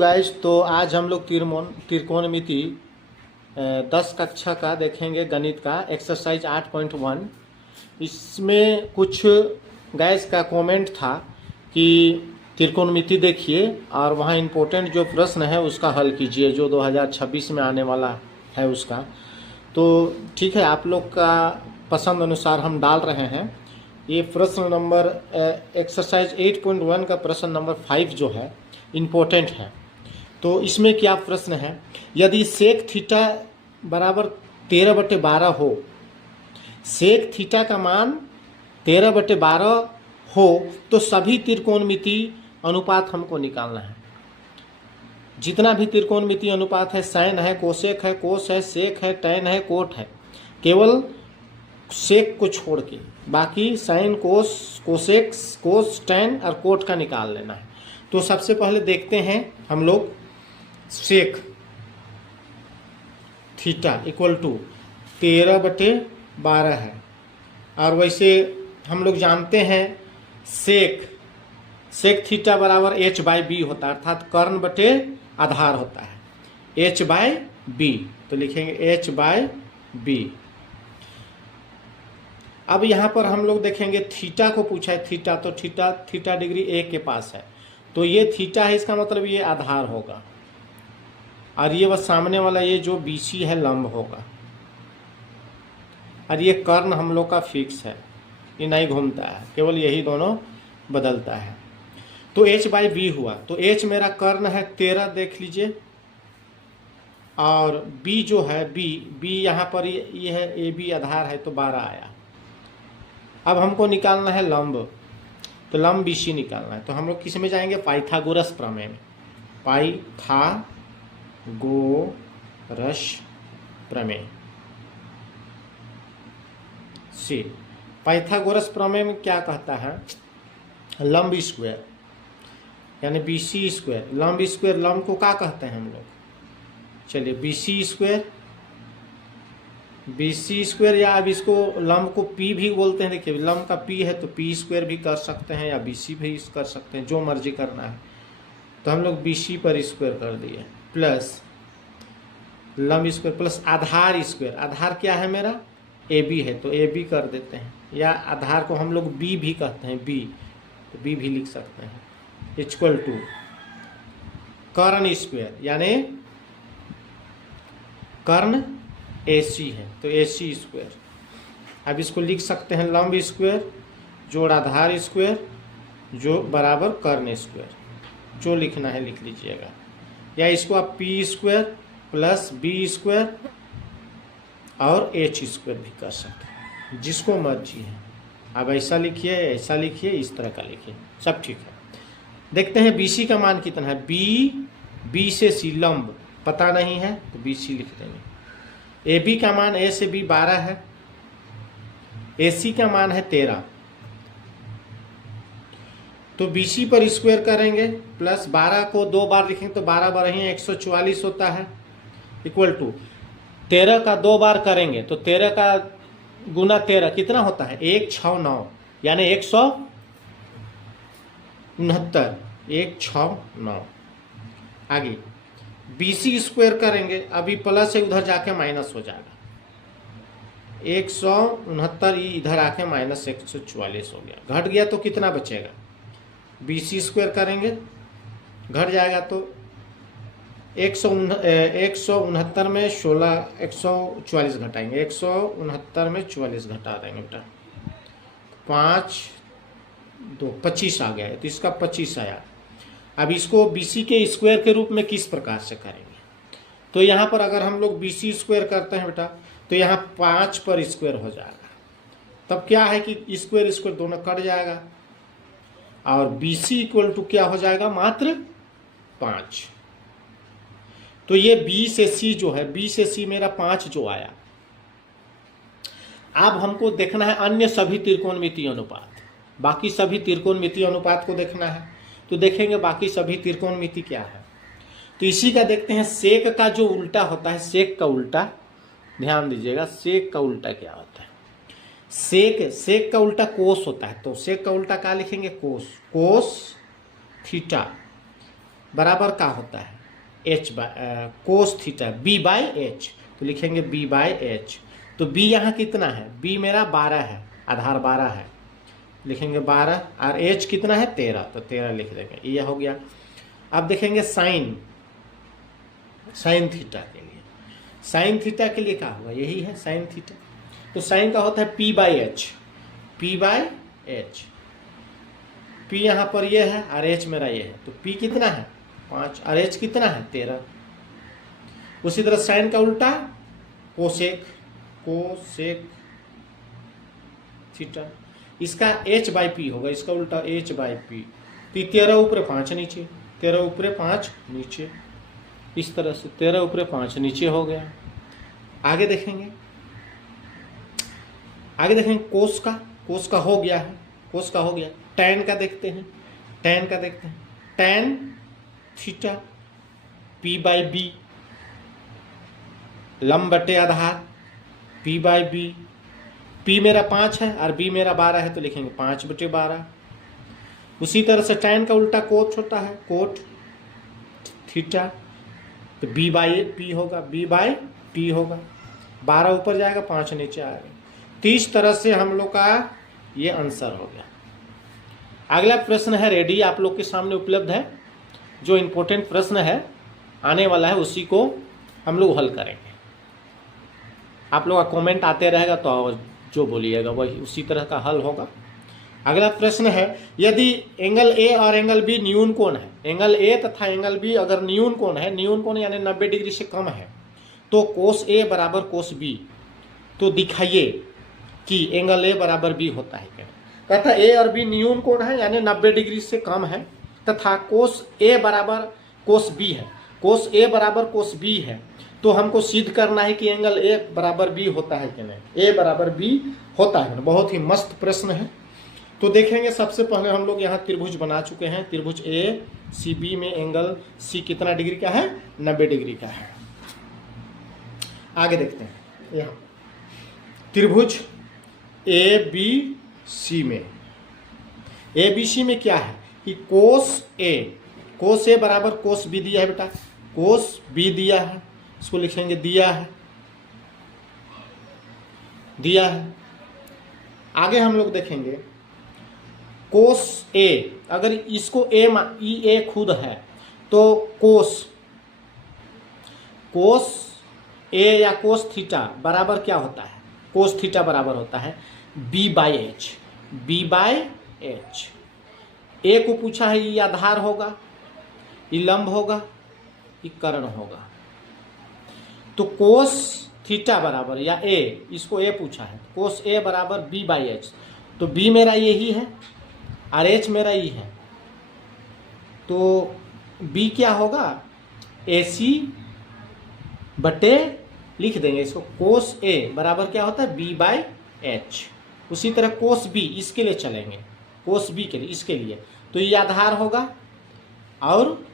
Guys, तो आज हम लोग त्रिकोणमिति 10 कक्षा का देखेंगे। गणित का एक्सरसाइज 8.1। इसमें कुछ गाइस का कमेंट था कि त्रिकोणमिति देखिए और वहाँ इम्पोर्टेंट जो प्रश्न है उसका हल कीजिए, जो 2026 में आने वाला है उसका। तो ठीक है, आप लोग का पसंद अनुसार हम डाल रहे हैं। ये प्रश्न नंबर एक्सरसाइज 8.1 का प्रश्न नंबर 5 जो है इम्पोर्टेंट है। तो इसमें क्या प्रश्न है, यदि सेक थीटा बराबर 13/12 हो, सेक थीटा का मान 13/12 हो तो सभी त्रिकोणमिति अनुपात हमको निकालना है। जितना भी त्रिकोणमिति अनुपात है, साइन है, कोसेक है, कोस है, सेक है, टैन है, कोट है, केवल सेक को छोड़ के बाकी साइन, कोस, कोसेक, कोस, टैन और कोट का निकाल लेना है। तो सबसे पहले देखते हैं हम लोग, सेक थीटा इक्वल टू 13/12 है। और वैसे हम लोग जानते हैं सेक थीटा बराबर h/b होता है, अर्थात कर्ण बटे आधार होता है, h/b। तो लिखेंगे h/b। अब यहाँ पर हम लोग देखेंगे थीटा को पूछा है, थीटा, तो थीटा डिग्री a के पास है, तो ये थीटा है, इसका मतलब ये आधार होगा। और ये बस सामने वाला ये जो BC है लंब होगा। और ये कर्ण हम लोग का फिक्स है, ये नहीं घूमता है, केवल यही दोनों बदलता है। तो h/b हुआ। तो h मेरा कर्ण है 13, देख लीजिए, और b जो है b यहाँ पर ये है, AB आधार है तो 12 आया। अब हमको निकालना है लंब, तो लंब BC निकालना है। तो हम लोग किस में जाएंगे, पाइथागोरस प्रमेय में। पाइथागोरस प्रमेय से पाइथागोरस प्रमेय में क्या कहता है, लंब स्क्वायर यानी BC स्क्वायर। लंब स्क्वायर, लंब को क्या कहते हैं हम लोग, चलिए BC स्क्वायर, या अब इसको लंब को P भी बोलते हैं। देखिए लंब का P है तो P स्क्वायर भी कर सकते हैं या BC भी कर सकते हैं, जो मर्जी करना है। तो हम लोग BC पर स्क्वायर कर दिए, प्लस लंब स्क्वायर प्लस आधार स्क्वायर। आधार क्या है मेरा, AB है तो AB कर देते हैं, या आधार को हम लोग B भी कहते हैं, B, तो B भी लिख सकते हैं, इक्वल टू कर्ण स्क्वायर, यानी कर्ण AC है तो AC स्क्वायर। अब इसको लिख सकते हैं लंब स्क्वायर जोड़ आधार स्क्वायर जो बराबर कर्ण स्क्वायर, जो लिखना है लिख लीजिएगा। या इसको आप P square plus B square और H स्क्वायर भी कर सकते हैं, जिसको मर्जी है। अब ऐसा लिखिए, ऐसा लिखिए, इस तरह का लिखिए, सब ठीक है। देखते हैं BC का मान कितना है। B से C लंब पता नहीं है तो BC लिख देंगे। AB का मान A से B 12 है, AC का मान है 13, तो BC पर स्क्वायर करेंगे, प्लस 12 को 2 बार लिखेंगे तो 12 बार ही 144 होता है, इक्वल टू 13 का 2 बार करेंगे तो 13 का गुना 13 कितना होता है, 169, यानी 169, 169। आगे BC स्क्वायर करेंगे, अभी प्लस है उधर जाके माइनस हो जाएगा, 169 इधर आके माइनस 144 हो गया, घट गया तो कितना बचेगा, BC स्क्वायर करेंगे घट जाएगा तो 169 में 16, 144 घटाएंगे, 169 में 44 घटा देंगे बेटा, 5 2 25 आ गया है, तो इसका 25 आया। अब इसको BC के स्क्वायर के रूप में किस प्रकार से करेंगे, तो यहाँ पर अगर हम लोग BC स्क्वायर करते हैं बेटा तो यहाँ 5 पर स्क्वायर हो जाएगा, तब क्या है कि स्क्वायर स्क्वायर दोनों कट जाएगा, और BC इक्वल टू क्या हो जाएगा, मात्र 5। तो ये B से C जो है, B से C मेरा 5 जो आया। अब हमको देखना है अन्य सभी त्रिकोणमिति अनुपात, बाकी सभी त्रिकोणमिति अनुपात को देखना है। तो देखेंगे बाकी सभी त्रिकोणमिति क्या है, तो इसी का देखते हैं। सेक का जो उल्टा होता है, सेक का उल्टा, ध्यान दीजिएगा, सेक का उल्टा क्या होता है, सेक का उल्टा कोस होता है। तो सेक का उल्टा क्या लिखेंगे, कोस, कोस थीटा बराबर का होता है h by cos theta b by h, तो लिखेंगे बी बाई एच। तो बी यहाँ कितना है, बी मेरा 12 है, आधार 12 है, लिखेंगे 12, और एच कितना है 13, तो 13 लिख देंगे, ये हो गया। अब देखेंगे साइन थीटा के लिए, साइन थीटा के लिए क्या होगा, यही है साइन थीटा। तो साइन का होता है P by H, P by H, P यहाँ पर ये है और एच मेरा ये है, तो पी कितना है 5 और एच कितना है 13। उसी तरह साइन का उल्टा कोसेक थीटा, इसका एच बाई पी होगा, इसका उल्टा एच बाई पी। तो 13 ऊपर 5 नीचे, 13 ऊपर 5 नीचे, इस तरह से 13 ऊपर 5 नीचे हो गया। आगे देखेंगे कोस का हो गया है, कोस का हो गया। टैन का देखते हैं, tan theta p by b, लंब बटे आधार पी बाई बी, पी मेरा 5 है और बी मेरा 12 है, तो लिखेंगे 5 बटे 12। उसी तरह से टैन का उल्टा कोट होता है, कोट थीटा, तो बी बाई पी होगा, बी बाई टी होगा, 12 ऊपर जाएगा 5 नीचे आएगा। तो इस तरह से हम लोग का ये आंसर हो गया। अगला प्रश्न है रेडी, आप लोग के सामने उपलब्ध है, जो इम्पोर्टेंट प्रश्न है आने वाला है उसी को हम लोग हल करेंगे। आप लोग का कमेंट आते रहेगा तो जो बोलिएगा वही उसी तरह का हल होगा। अगला प्रश्न है, यदि एंगल ए और एंगल बी न्यून कोण है, एंगल ए तथा एंगल बी अगर न्यून कोण है, न्यून कोण यानी 90 डिग्री से कम है, तो कोस ए बराबर कोस बी, तो दिखाइए कि एंगल ए बराबर बी होता है क्या। तथा ए और बी न्यून कोण है यानी 90 डिग्री से कम है, तथा कोस ए बराबर कोस बी है, कोस ए बराबर कोस बी है, तो हमको सिद्ध करना है कि एंगल ए बराबर बी होता है कि नहीं, ए बराबर बी होता है। बहुत ही मस्त प्रश्न है। तो देखेंगे सबसे पहले हम लोग यहाँ त्रिभुज बना चुके हैं, त्रिभुज ए सी बी में एंगल सी कितना डिग्री का है, 90 डिग्री का है। आगे देखते हैं, यहाँ त्रिभुज ए बी सी में, ए बी सी में क्या है कि कोस ए बराबर कोस बी दिया है बेटा, कोस बी दिया है, इसको लिखेंगे दिया है। आगे हम लोग देखेंगे कोस ए, अगर इसको ए खुद है तो कोस ए या कोस थीटा बराबर क्या होता है, कोस थीटा बराबर होता है बी बाई एच। ए को पूछा है ये आधार होगा, ये लंब होगा, ये कर्ण होगा, तो कोस थीटा बराबर या ए, इसको ए पूछा है, कोस ए बराबर बी बाई एच, तो बी मेरा यही है और एच मेरा ई है, तो बी क्या होगा ए सी बटे, लिख देंगे इसको, कोस ए बराबर क्या होता है बी बाई एच। उसी तरह कोस बी, इसके लिए चलेंगे, कोस बी के लिए, इसके लिए तो ये आधार होगा और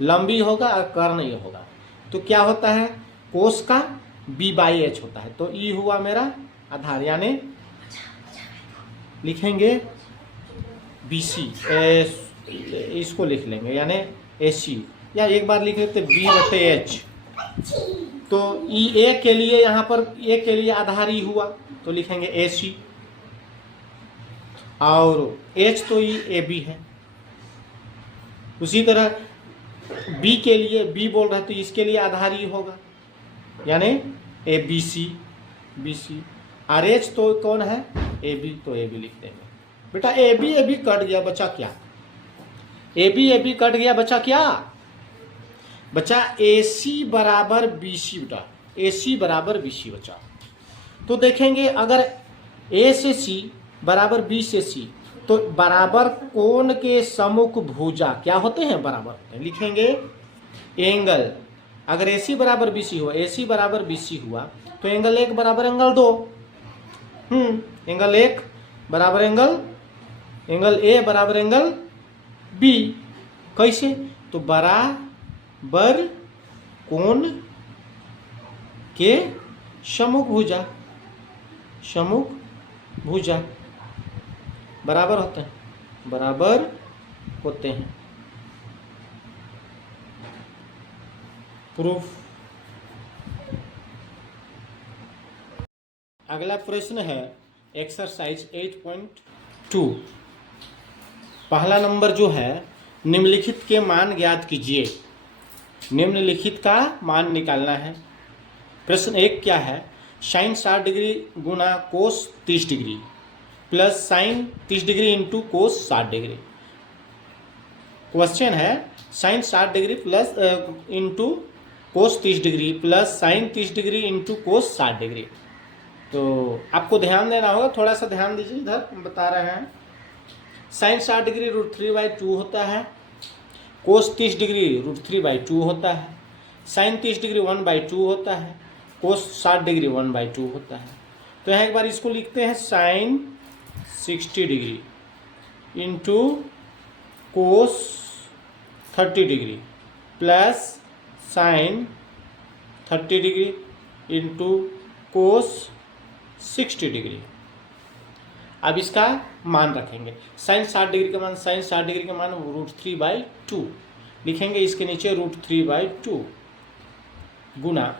लंबी होगा और कर्ण ये होगा, तो क्या होता है कोस का बी बाई एच होता है, तो ई हुआ मेरा आधार, यानी लिखेंगे बी सी, इसको लिख लेंगे यानी ए सी, या एक बार लिख लेते बी बटे एच, तो ई ए के लिए यहाँ पर ए के लिए आधार ई हुआ, तो लिखेंगे ए सी, और एच तो ई ए बी है। उसी तरह बी के लिए, बी बोल रहा है तो इसके लिए आधार ई होगा यानी ए बी सी, और एच तो कौन है ए बी, तो ए बी लिख देंगे बेटा। ए बी कट गया, बचा क्या, ए बी कट गया, बचा क्या, बचा ए सी बराबर बी सी बेटा, ए सी बराबर बी सी बचा। तो देखेंगे अगर ए से सी बराबर बी से सी, तो बराबर कोण के सम्मुख भुजा क्या होते हैं, बराबर होते हैं। लिखेंगे एंगल, अगर ए सी बराबर बी सी हुआ, ए सी बराबर बी सी हुआ, तो एंगल 1 बराबर एंगल 2, एंगल 1 बराबर एंगल ए बराबर एंगल बी, कैसे, तो बराबर कोण के सम्मुख भुजा बराबर होते हैं, प्रूफ। अगला प्रश्न है एक्सरसाइज 8.2। पहला नंबर जो है, निम्नलिखित के मान ज्ञात कीजिए। निम्नलिखित का मान निकालना है। प्रश्न 1 क्या है, साइन 60 डिग्री गुना cos 30 degree plus sine 30 degree into cos 60 degree. Question है sine 60 degree plus into cos 30 degree plus sine 30 degree into cos 60 degree. तो आपको ध्यान देना होगा, थोड़ा सा ध्यान दीजिए, इधर बता रहे हैं। साइन 60 डिग्री √3/2 होता है, कोस 30 डिग्री √3/2 होता है, साइन 30 डिग्री 1/2 होता है, कोस 60 डिग्री 1/2 होता है। तो यहाँ एक बार इसको लिखते हैं, sine 60 degree into cos 30 degree plus sine 30 degree into cos 60 degree. अब इसका मान रखेंगे। साइन 60 डिग्री का मान, साइन 60 डिग्री का मान √3/2 लिखेंगे, इसके नीचे √3/2 गुना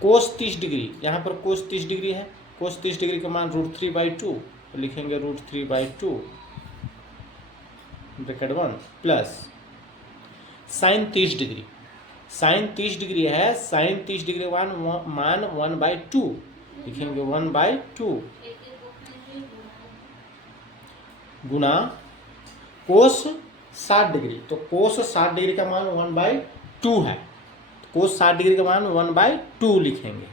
कोस 30 डिग्री, यहाँ पर कोस 30 डिग्री है, कोस 30 डिग्री का मान √3/2 तो लिखेंगे √3/2 bracket 1 plus sine 30 degree, sine 30 degree है, साइन 30 डिग्री मान 1/2 लिखेंगे 1/2 गुना कोस 60 डिग्री, तो कोस 60 डिग्री का मान 1/2 है, कोस 60 डिग्री का मान 1/2 लिखेंगे।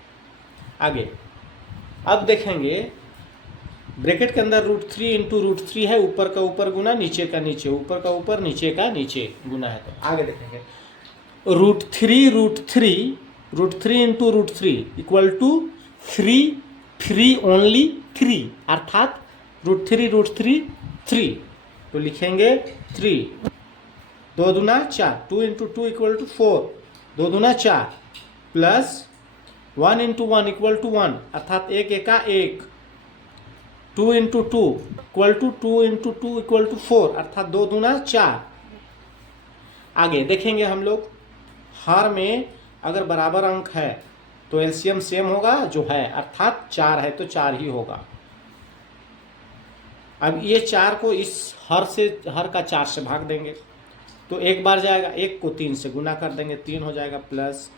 आगे अब देखेंगे, ब्रैकेट के अंदर √3 इंटू √3 है, ऊपर का ऊपर गुना नीचे का नीचे, ऊपर का ऊपर नीचे का नीचे गुना है। तो आगे देखेंगे, √3 इंटू √3 इक्वल टू 3 ओनली 3, अर्थात √3 3, तो लिखेंगे 3, 2 दूना 4, 2 इंटू 2 इक्वल टू 4, 2 दूना 4 प्लस 1 इंटू 1 इक्वल टू 1, अर्थात 1 एका 1, 2 into 2 equal to 2 into 2 equal to 4, अर्थात 2 दूना 4। आगे देखेंगे हम लोग, हर में अगर बराबर अंक है तो एलसीएम सेम होगा जो है, अर्थात 4 है तो 4 ही होगा। अब ये 4 को इस हर का 4 से भाग देंगे तो एक बार जाएगा, 1 को 3 से गुना कर देंगे 3 हो जाएगा, प्लस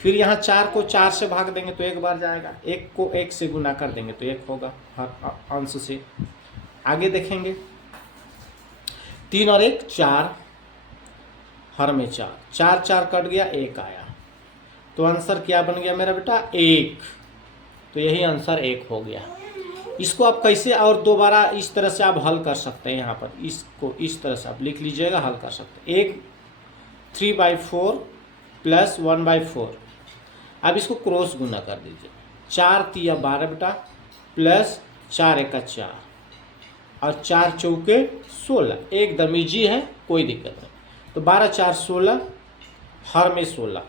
फिर यहाँ 4 को 4 से भाग देंगे तो एक बार जाएगा, 1 को 1 से गुना कर देंगे तो 1 होगा हर अंश से। आगे देखेंगे, 3 और 1 4, हर में 4, 4 कट गया, 1 आया, तो आंसर क्या बन गया मेरा बेटा 1, तो यही आंसर 1 हो गया। इसको आप कैसे और दोबारा इस तरह से आप हल कर सकते हैं, यहाँ पर इसको इस तरह से आप लिख लीजिएगा, हल कर सकते हैं। 1 3/4 प्लस 1/4, अब इसको क्रॉस गुना कर दीजिए, 4 3 12 बेटा प्लस 4 1 4 और 4 चौके 16, एकदम ईजी है, कोई दिक्कत नहीं। तो 12 4 16, हर में 16,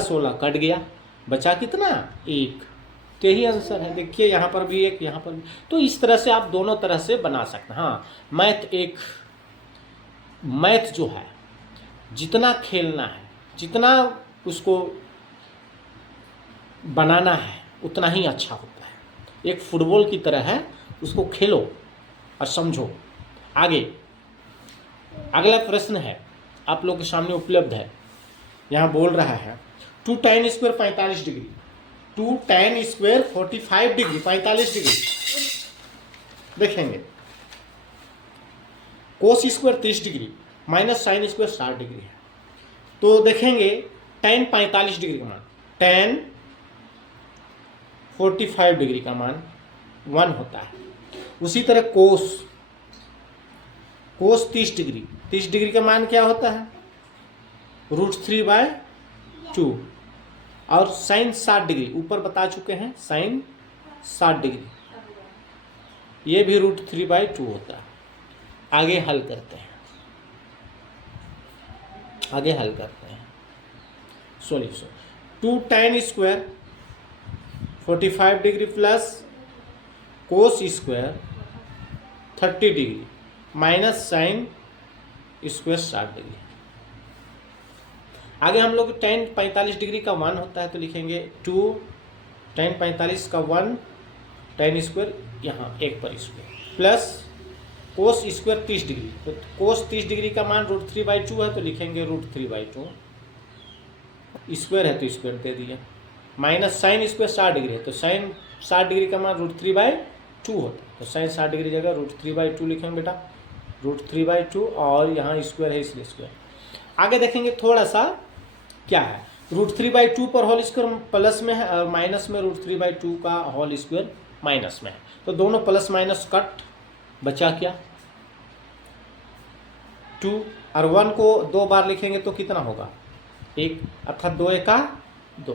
16 कट गया, बचा कितना 1, तो यही आंसर है। देखिए यहाँ पर भी 1, यहाँ पर भी, तो इस तरह से आप दोनों तरह से बना सकते हैं। हाँ, मैथ जो है जितना खेलना है, जितना उसको बनाना है उतना ही अच्छा होता है। एक फुटबॉल की तरह है, उसको खेलो और समझो। आगे अगला प्रश्न है, आप लोग के सामने उपलब्ध है, यहाँ बोल रहा है 2 tan square 45 degree, 2 tan square 45 degree 45 degree. देखेंगे cos square 30 degree minus sine square 60 degree है, तो देखेंगे tan 45 डिग्री का मान, tan 45 डिग्री का मान 1 होता है। उसी तरह कोस 30 डिग्री का मान क्या होता है √3/2, और साइन 60 डिग्री ऊपर बता चुके हैं, साइन 60 डिग्री ये भी √3/2 होता है। आगे हल करते हैं, solution. 2 tan square 45 degree plus cos square 30 degree minus sine square 60 degree. आगे हम लोग tan 45 डिग्री का 1 होता है तो लिखेंगे 2 tan 45 का 1 tan स्क्वायर यहाँ 1 पर square plus cos square 30 degree, तो कोस 30 डिग्री का मान √3/2 है तो लिखेंगे √3/2, स्क्वायर है तो स्क्वायर दे दिया, माइनस साइन स्क्वायर 60 डिग्री है तो साइन 60 डिग्री का मान √3/2 होता है, तो साइन 60 डिग्री जगह √3/2 लिखेंगे बेटा, √3/2 और यहाँ स्क्वायर है इसलिए स्क्वायर। आगे देखेंगे थोड़ा सा क्या है, √3/2 पर होल स्क्वायर प्लस में है और माइनस में √3/2 का होल स्क्वायर माइनस में है, तो दोनों प्लस माइनस कट, बचा क्या 2 और 1 को 2 बार लिखेंगे तो कितना होगा 1, अर्थात 2 एका 2।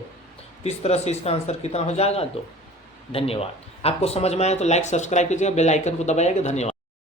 तो इस तरह से इसका आंसर कितना हो जाएगा 2। धन्यवाद। आपको समझ में आया तो लाइक सब्सक्राइब कीजिएगा, बेल आइकन को दबाइएगा। धन्यवाद।